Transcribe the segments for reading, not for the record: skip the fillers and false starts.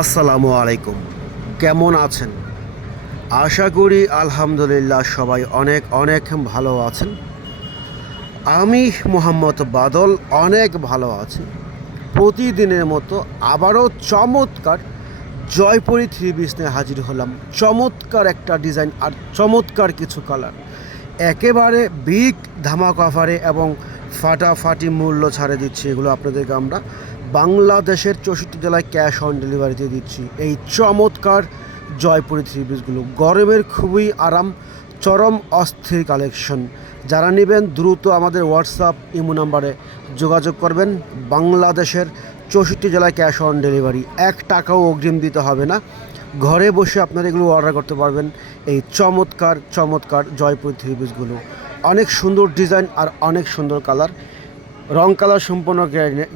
আসসালামু আলাইকুম। কেমন আছেন? আশা করি আলহামদুলিল্লাহ সবাই অনেক অনেক ভালো আছেন। আমি মোহাম্মদ বাদল অনেক ভালো আছি। প্রতিদিনের মতো আবারও চমৎকার জয়পুরি থ্রি পিস নিয়ে হাজির হলাম। চমৎকার একটা ডিজাইন আর চমৎকার কিছু কালার, একেবারে বিগ ধামাকা অফারে এবং ফাটাফাটি মূল্য ছাড়ে দিচ্ছি। এগুলো আপনাদেরকে আমরা বাংলাদেশের 64 জেলায় ক্যাশ অন ডেলিভারিতে দিচ্ছি। এই চমৎকার জয়পুরি থ্রি পিসগুলো গরমের খুবই আরাম, চরম অস্থির কালেকশন। যারা নেবেন দ্রুত আমাদের হোয়াটসঅ্যাপ ইমো নাম্বারে যোগাযোগ করবেন। বাংলাদেশের 64 জেলায় ক্যাশ অন ডেলিভারি, 1 টাকাও অগ্রিম দিতে হবে না। ঘরে বসে আপনারা এগুলো অর্ডার করতে পারবেন। এই চমৎকার চমৎকার জয়পুর থ্রি পিসগুলো অনেক সুন্দর ডিজাইন আর অনেক সুন্দর কালার, রং কালার সম্পূর্ণ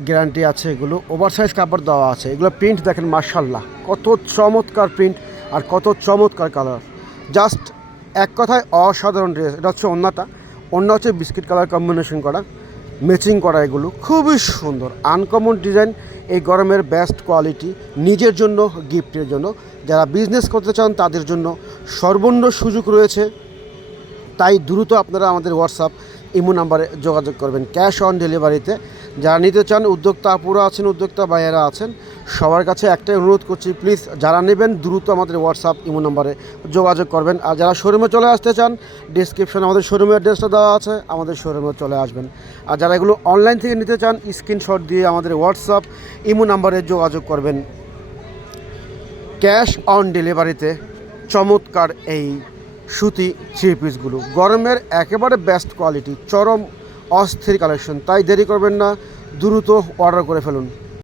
গ্যারান্টি আছে। এগুলো ওভারসাইজ কাপড় দেওয়া আছে। এগুলো প্রিন্ট দেখেন, মাশাআল্লাহ কত চমৎকার প্রিন্ট আর কত চমৎকার কালার। জাস্ট এক কথায় অসাধারণ ড্রেস। এটা হচ্ছে ওড়নাটা, ওড়না হচ্ছে বিস্কিট কালার কম্বিনেশন করা, ম্যাচিং করা। এগুলো খুবই সুন্দর আনকমন ডিজাইন। এই গরমের বেস্ট কোয়ালিটি, নিজের জন্য, গিফটের জন্য, যারা বিজনেস করতে চান তাদের জন্য সর্বন্ন সুযোগ রয়েছে। তাই দ্রুত আপনারা আমাদের হোয়াটসঅ্যাপ ইমো নাম্বারে যোগাযোগ করবেন ক্যাশ অন ডেলিভারিতে। যারা নিতে চান, উদ্যোক্তা আপুরা আছেন, উদ্যোক্তা ভাইয়েরা আছেন, সবার কাছে একটাই অনুরোধ করছি, প্লিজ যারা নেবেন দ্রুত আমাদের হোয়াটসঅ্যাপ ইমো নাম্বারে যোগাযোগ করবেন। আর যারা শোরুমে চলে আসতে চান, ডিসক্রিপশনে আমাদের শোরুমের অ্যাড্রেসটা দেওয়া আছে, আমাদের শোরুমে চলে আসবেন। আর যারা এগুলো অনলাইন থেকে নিতে চান, স্ক্রিনশট দিয়ে আমাদের হোয়াটসঅ্যাপ ইমো নাম্বারে যোগাযোগ করবেন। ক্যাশ অন ডেলিভারিতে চমৎকার এই সুতি থ্রি পিসগুলো গরমের একেবারে বেস্ট কোয়ালিটি, চরম অস্থির কালেকশন। তাই দেরি করবেন না, দ্রুত অর্ডার করে ফেলুন।